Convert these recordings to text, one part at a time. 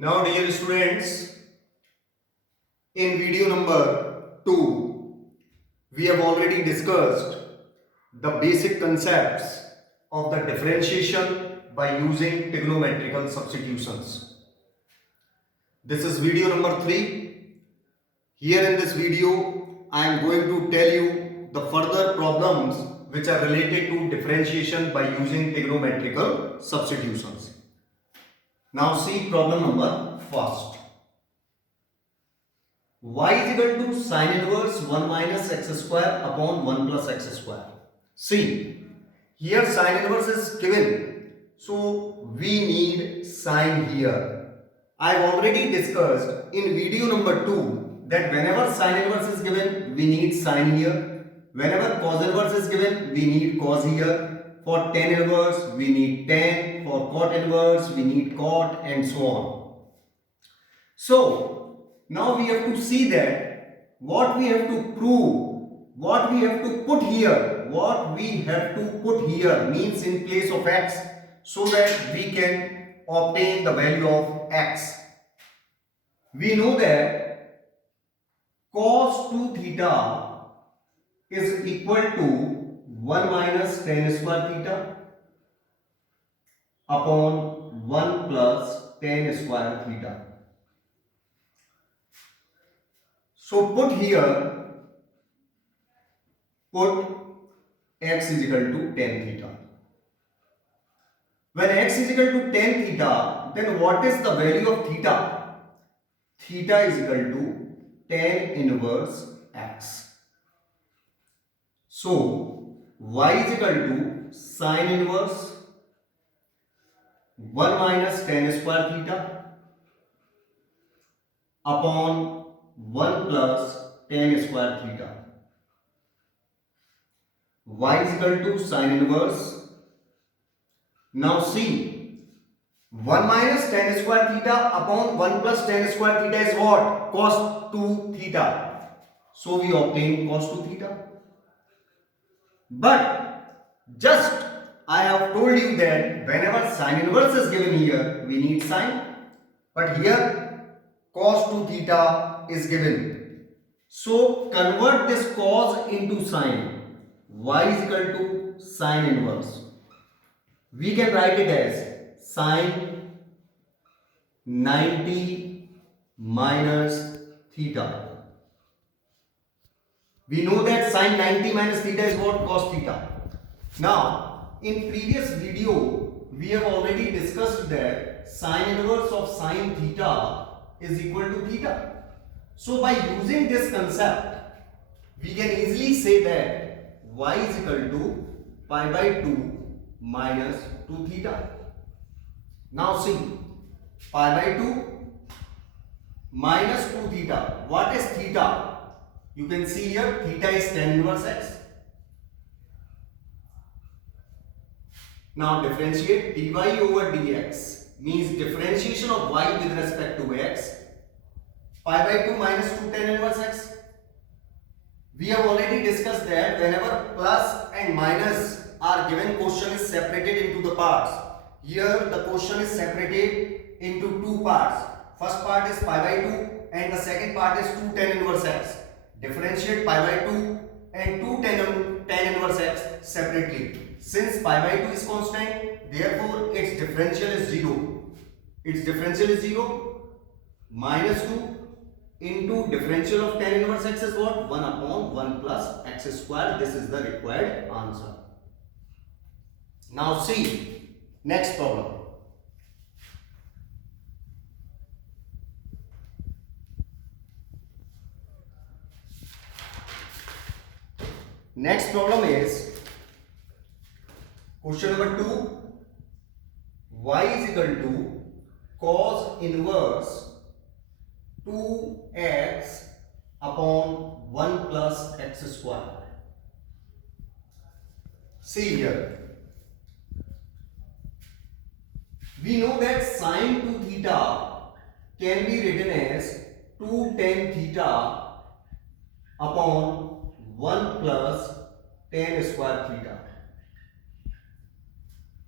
Now, dear students, in video number 2, we have already discussed the basic concepts of the differentiation by using trigonometrical substitutions. This is video number 3. Here in this video, I am going to tell you the further problems which are related to differentiation by using trigonometrical substitutions. Now see problem number first. Y is equal to sin inverse 1 minus x square upon 1 plus x square. See, here sin inverse is given. So we need sin here. I have already discussed in video number 2 that whenever sin inverse is given, we need sin here. Whenever cos inverse is given, we need cos here. For tan inverse, we need tan. For cot inverse, we need cot, and so on. So, now we have to see that what we have to prove, what we have to put here, means in place of x, so that we can obtain the value of x. We know that cos 2 theta is equal to 1 minus tan square theta upon 1 plus tan square theta. So put x is equal to tan theta. When x is equal to tan theta, then what is the value of theta? Theta is equal to tan inverse x. So y is equal to sin inverse 1 minus tan square theta upon 1 plus tan square theta. Y is equal to sin inverse. Now see, 1 minus tan square theta upon 1 plus tan square theta is what? Cos 2 theta. So we obtain cos 2 theta. But just I have told you that whenever sin inverse is given here, we need sin. But here cos 2 theta is given. So convert this cos into sin. Y is equal to sin inverse. We can write it as sin 90 minus theta. We know that sin 90 minus theta is what? Cos theta. Now, in previous video, we have already discussed that sin inverse of sin theta is equal to theta. So, by using this concept, we can easily say that y is equal to pi by 2 minus 2 theta. Now see, pi by 2 minus 2 theta. What is theta? You can see here theta is tan inverse x. Now differentiate dy over dx means differentiation of y with respect to x. Pi by 2 minus 2 tan inverse x. We have already discussed that whenever plus and minus are given, quotient is separated into the parts. Here the quotient is separated into two parts. First part is pi by 2 and the second part is 2 tan inverse x. Differentiate pi by 2 and 2 tan inverse x separately. Since pi by 2 is constant, therefore its differential is 0. Its differential is 0. Minus 2 into differential of tan inverse x is what? 1 upon 1 plus x square. This is the required answer. Now see, next problem. Next problem is question number 2. Y is equal to cos inverse 2x upon 1 plus x square. See here. We know that sin 2 theta can be written as 2 tan theta upon 1 plus tan square theta.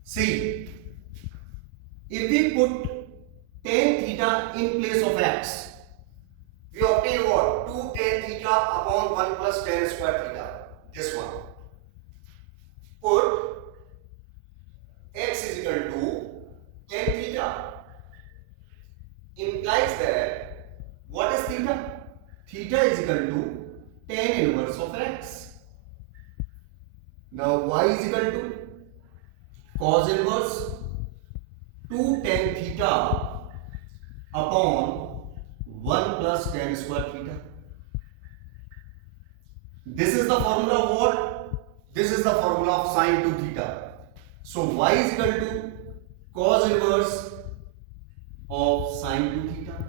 See, if we put tan theta theta in place of x, we obtain what? 2 tan theta upon 1 plus tan square theta. This one. Put x is equal to tan theta. Implies that what is theta? Theta is equal to tan inverse of x. Now y is equal to cos inverse 2 tan theta upon 1 plus tan square theta. This is the formula of what? This is the formula of sin 2 theta. So y is equal to cos inverse of sin 2 theta.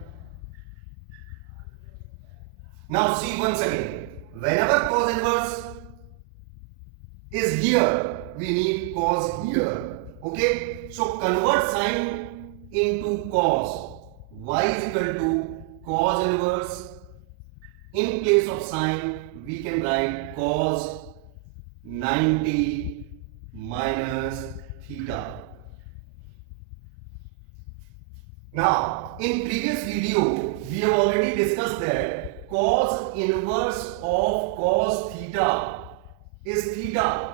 Now see once again, whenever cos inverse is here, we need cos here. Okay, so convert sin into cos. Y is equal to cos inverse. In place of sin, we can write cos 90 minus theta. Now, in previous video, we have already discussed that cos inverse of cos theta is theta.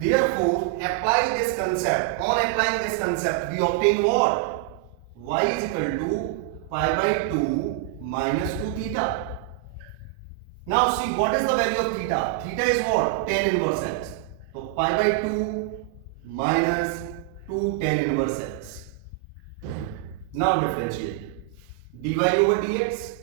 Therefore, apply this concept. On applying this concept, we obtain what? Y is equal to pi by 2 minus 2 theta. Now see, what is the value of theta? Theta is what? Tan inverse x. So pi by 2 minus 2 tan inverse x. Now differentiate. dy over dx.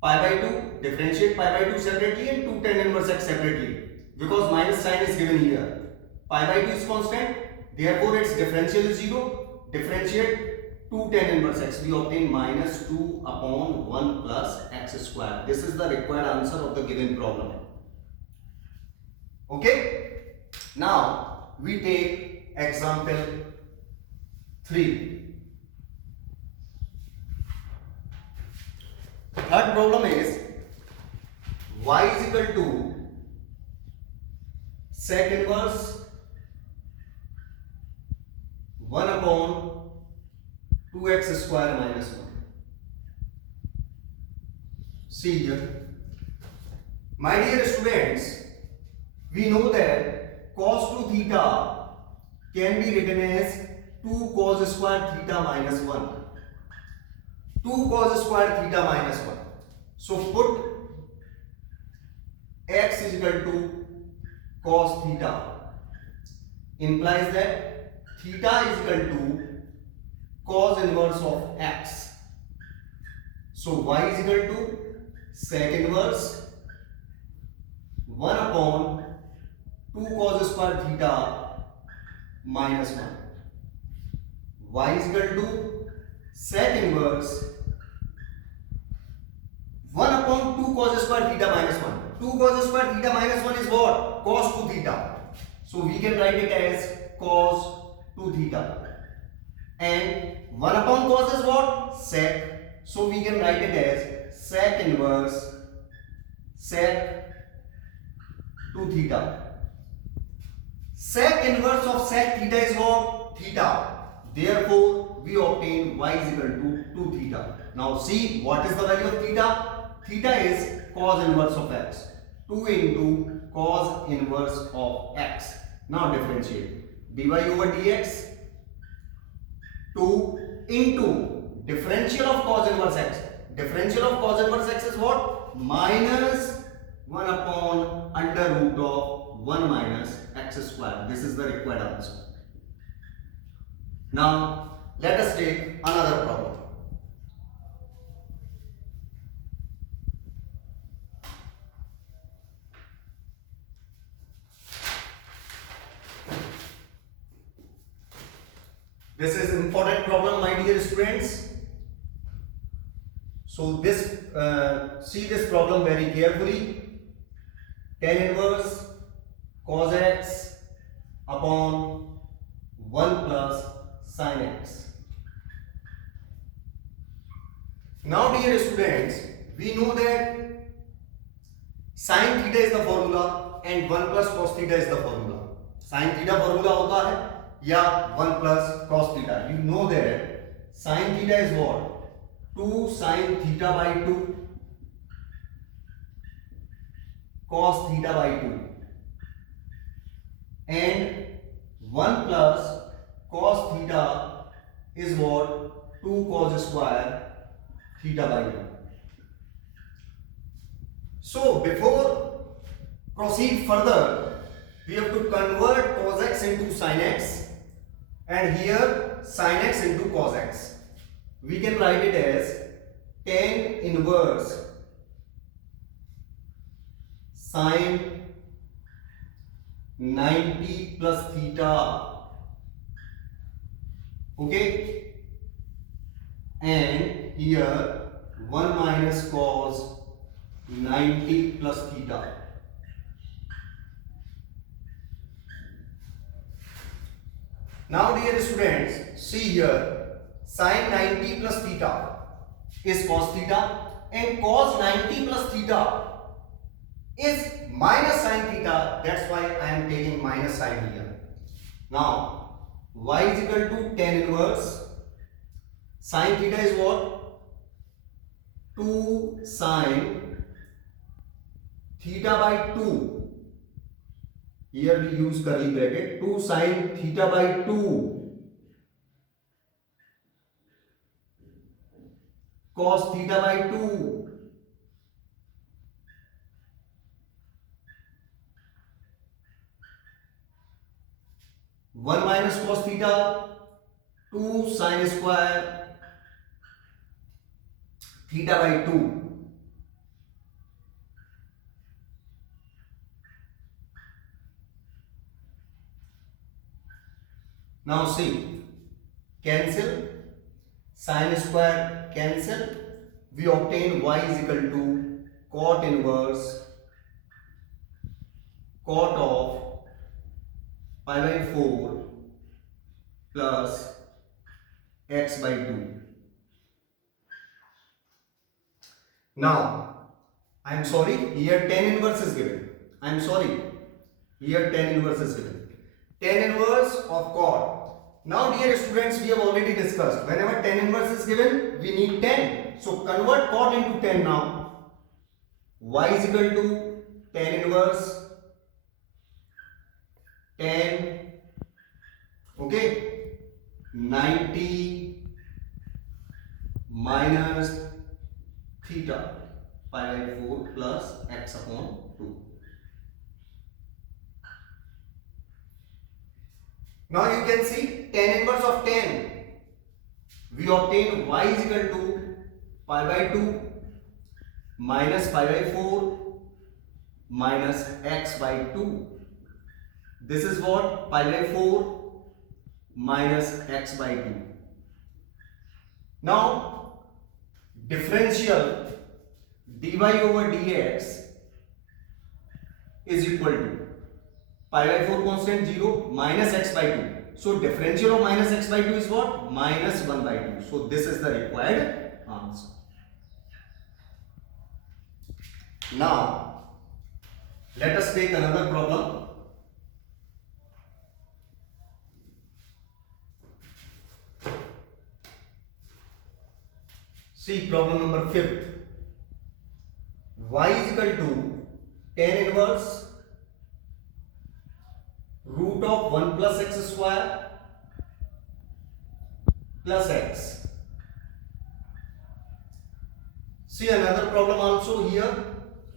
Pi by 2, differentiate pi by 2 separately and 2 tan inverse x separately. Because minus sign is given here. Pi by 2 is constant. Therefore its differential is 0. Differentiate 2 tan inverse x, we obtain minus 2 upon 1 plus x square. This is the required answer of the given problem. Okay, now we take example 3. Third problem is y is equal to sec inverse 1 upon 2x square minus 1. See here. My dear students, we know that cos 2 theta can be written as 2 cos square theta minus 1. 2 cos square theta minus 1. So put x is equal to cos theta. Implies that theta is equal to cos inverse of x. So y is equal to sec inverse 1 upon 2 cos square theta minus 1. Y is equal to sec inverse 1 upon 2 cos square theta minus 1. 2 cos square theta minus 1 is what? Cos 2 theta. So we can write it as cos 2 theta. And 1 upon cos is what? Sec. So we can write it as sec inverse sec 2 theta. Sec inverse of sec theta is what? Theta. Therefore, we obtain y is equal to 2 theta. Now see, what is the value of theta? Theta is cos inverse of x. 2 into cos inverse of x. Now differentiate. dy over dx 2 into differential of cos inverse x. Differential of cos inverse x is what? Minus 1 upon under root of 1 minus x square. This is the required answer. Now let us take another problem. This is important problem, my dear students. So this see this problem very carefully. Tan inverse cos x upon 1 plus sin x. Now dear students, we know that sin theta is the formula and 1 plus cos theta is the formula. Sin theta formula होता है या 1 plus cos theta. You know that sin theta is what? 2 sin theta by 2 cos theta by 2 and 1 plus cos theta is what? 2 cos square theta by 2. So before proceed further, we have to convert cos x into sin x and here sin x into cos x. We can write it as tan inverse sin 90 plus theta, okay, and here 1 minus cos 90 plus theta. Now dear students, see here sin 90 plus theta is cos theta and cos 90 plus theta is minus sin theta. That's why I am taking minus sign here. Now y is equal to tan inverse sin theta is what? 2 sin theta by 2. Here we use curly bracket. 2 sin theta by 2 cos theta by 2 1 minus cos theta 2 sin square theta by 2. Now see, cancel, sin square cancel, we obtain y is equal to cot inverse cot of pi by 4 plus x by 2. Now I am sorry, here tan inverse is given. I am sorry, here tan inverse is given. Tan inverse of cot. Now dear students, we have already discussed whenever tan inverse is given we need tan. So convert cot into tan now. Y is equal to tan inverse tan, okay, 90 minus theta pi by 4 plus x upon 2. Now you can see tan inverse of tan. We obtain y is equal to pi by 2 minus pi by 4 minus x by 2. This is what? Pi by 4 minus x by 2. Now differential dy over dx is equal to pi by 4 constant 0 minus x by 2. So differential of minus x by 2 is what? Minus 1 by 2. So this is the required answer. Now let us take another problem. See problem number 5th. Y is equal to tan inverse root of 1 plus x square plus x. See another problem also here.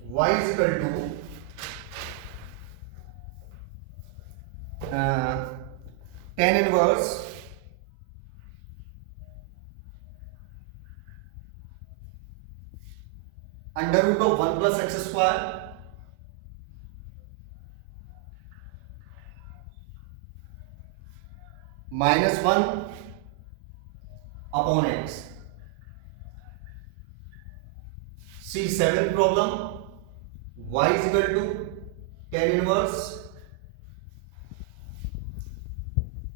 Y is equal to tan inverse under root of 1 plus x square minus 1 upon x. See 7th problem. Y is equal to tan inverse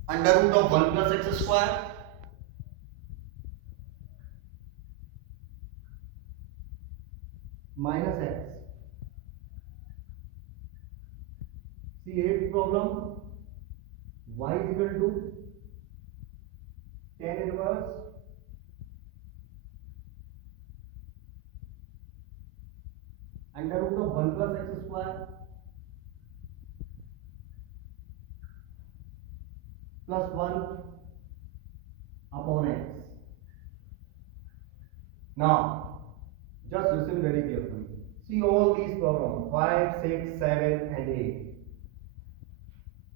under root of 1 plus x square minus x. See 8th problem. y is equal to tan inverse under root of 1 plus x square plus 1 upon x. Now, just listen very carefully. See all these problems 5, 6, 7 and 8.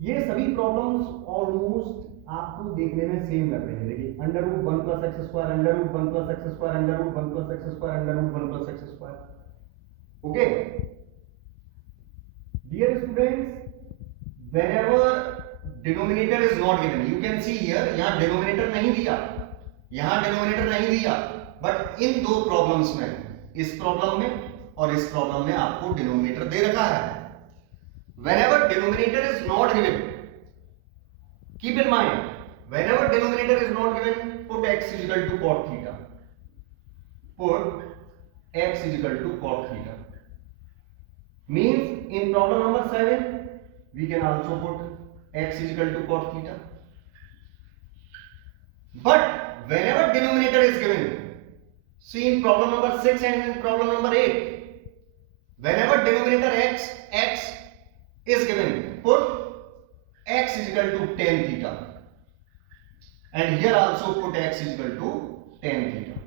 ये सभी problems almost आपको देखने में same लग रहे हैं. देखिए under root 1 plus x square, under root 1 plus x square, under root 1 plus x square, under root 1 plus x square. Okay dear students, whenever denominator is not given, you can see here यहां denominator नहीं दिया, यहां denominator नहीं दिया, but in दो problems में, इस problem में और इस प्रॉब्लम में आपको denominator दे रखा है. Whenever denominator is not given, keep in mind, whenever denominator is not given, put x is equal to cot theta. Put x is equal to cot theta. Means in problem number 7, we can also put x is equal to cot theta. But whenever denominator is given, see in problem number 6 and in problem number 8, whenever denominator x is given, put x is equal to tan theta, and here also put x is equal to tan theta.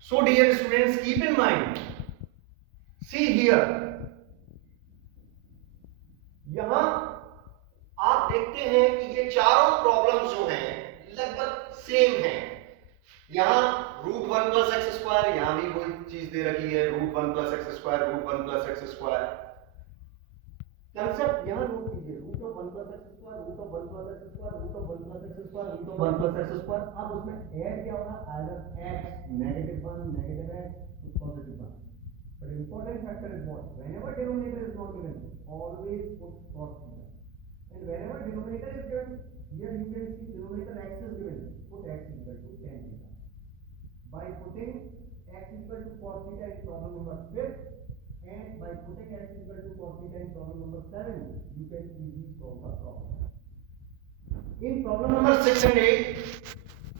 So dear students, keep in mind, see here, यहां आप देखते हैं कि ये चारों problems जो हैं लगभग सेम हैं. यहां रूट 1 प्लस एक्स स्क्वायर, यहां भी वही चीज दे रखी है, root 1 plus x square, root 1 plus x square. Concept यहां नोट कीजिए, root of 1 plus x square, root of 1 plus x square, root of 1 plus x square, root of 1 plus x square. अब उसमें ऐड क्या होगा, either x negative 1 negative x positive 1. But important factor is what, whenever denominator is not given, always put cos theta, and whenever denominator is given, here you can see denominator x is given, put x is equal to tan theta. By putting x is equal to cos theta in problem number 5, and by putting x is equal to cos theta in problem number 7, you can easily solve the problem. In problem number 6 and 8,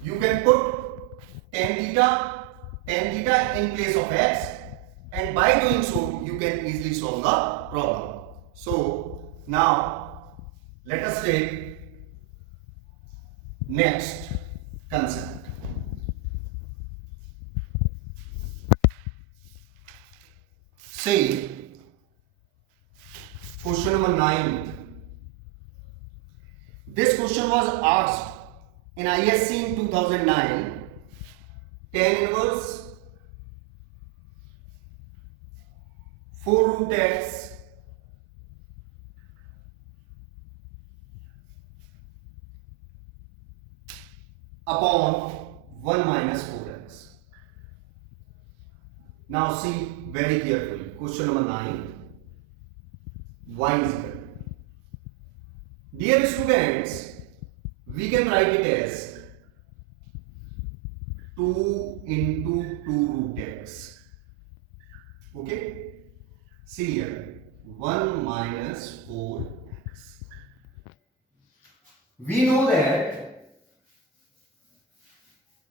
you can put tan theta in place of x, and by doing so, you can easily solve the problem. So now let us take next concept. See, question number 9. This question was asked in ISC in 2009. Tan inverse 4 root x upon 1 minus 4x. Now see very carefully. Question number 9. Y is equal. Dear students, we can write it as 2 into 2 root x. Okay? See here. 1 minus 4x. We know that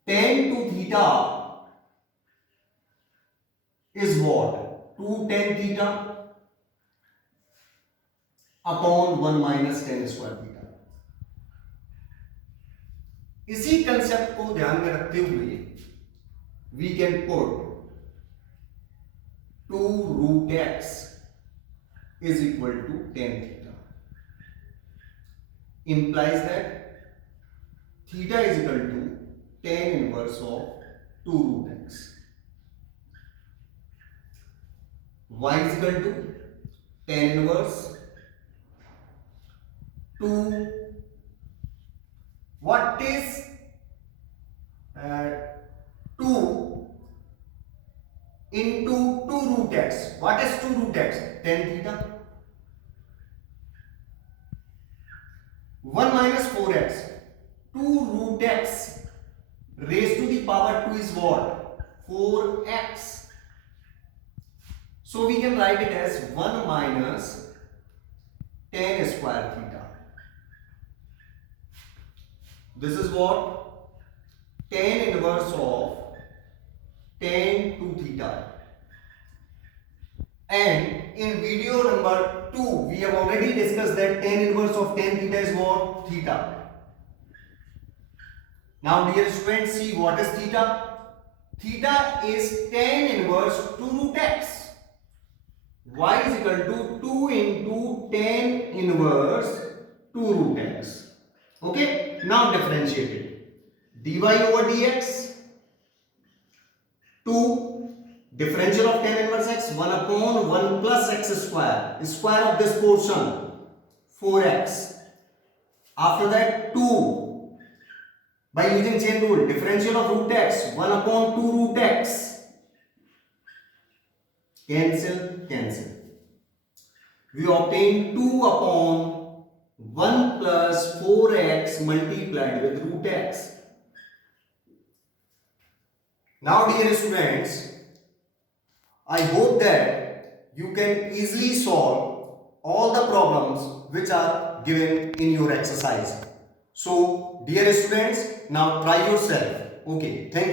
tan to theta is what? 2 tan theta upon 1 minus tan square theta. इसी concept को ध्यान में रखते हुए we can put 2 root x is equal to tan theta. Implies that theta is equal to tan inverse of 2 root x. Y is equal to tan inverse 2. What is 2 into 2 root x? What is 2 root x? Tan theta. 1 minus 4x. 2 root x raised to the power 2 is what? 4x. So we can write it as 1 minus tan square theta. This is what? Tan inverse of tan 2 theta. And in video number 2, we have already discussed that tan inverse of tan theta is what? Theta. Now dear students, see what is theta? Theta is tan inverse 2 root x. Y is equal to 2 into tan inverse 2 root x. Okay, now differentiate it. dy over dx, 2 differential of tan inverse x, 1 upon 1 plus x square, square of this portion, 4x. After that 2, by using chain rule, differential of root x, 1 upon 2 root x. Cancel, cancel. We obtain 2 upon 1 plus 4x multiplied with root x. Now dear students, I hope that you can easily solve all the problems which are given in your exercise. So dear students, now try yourself. Okay, thank you.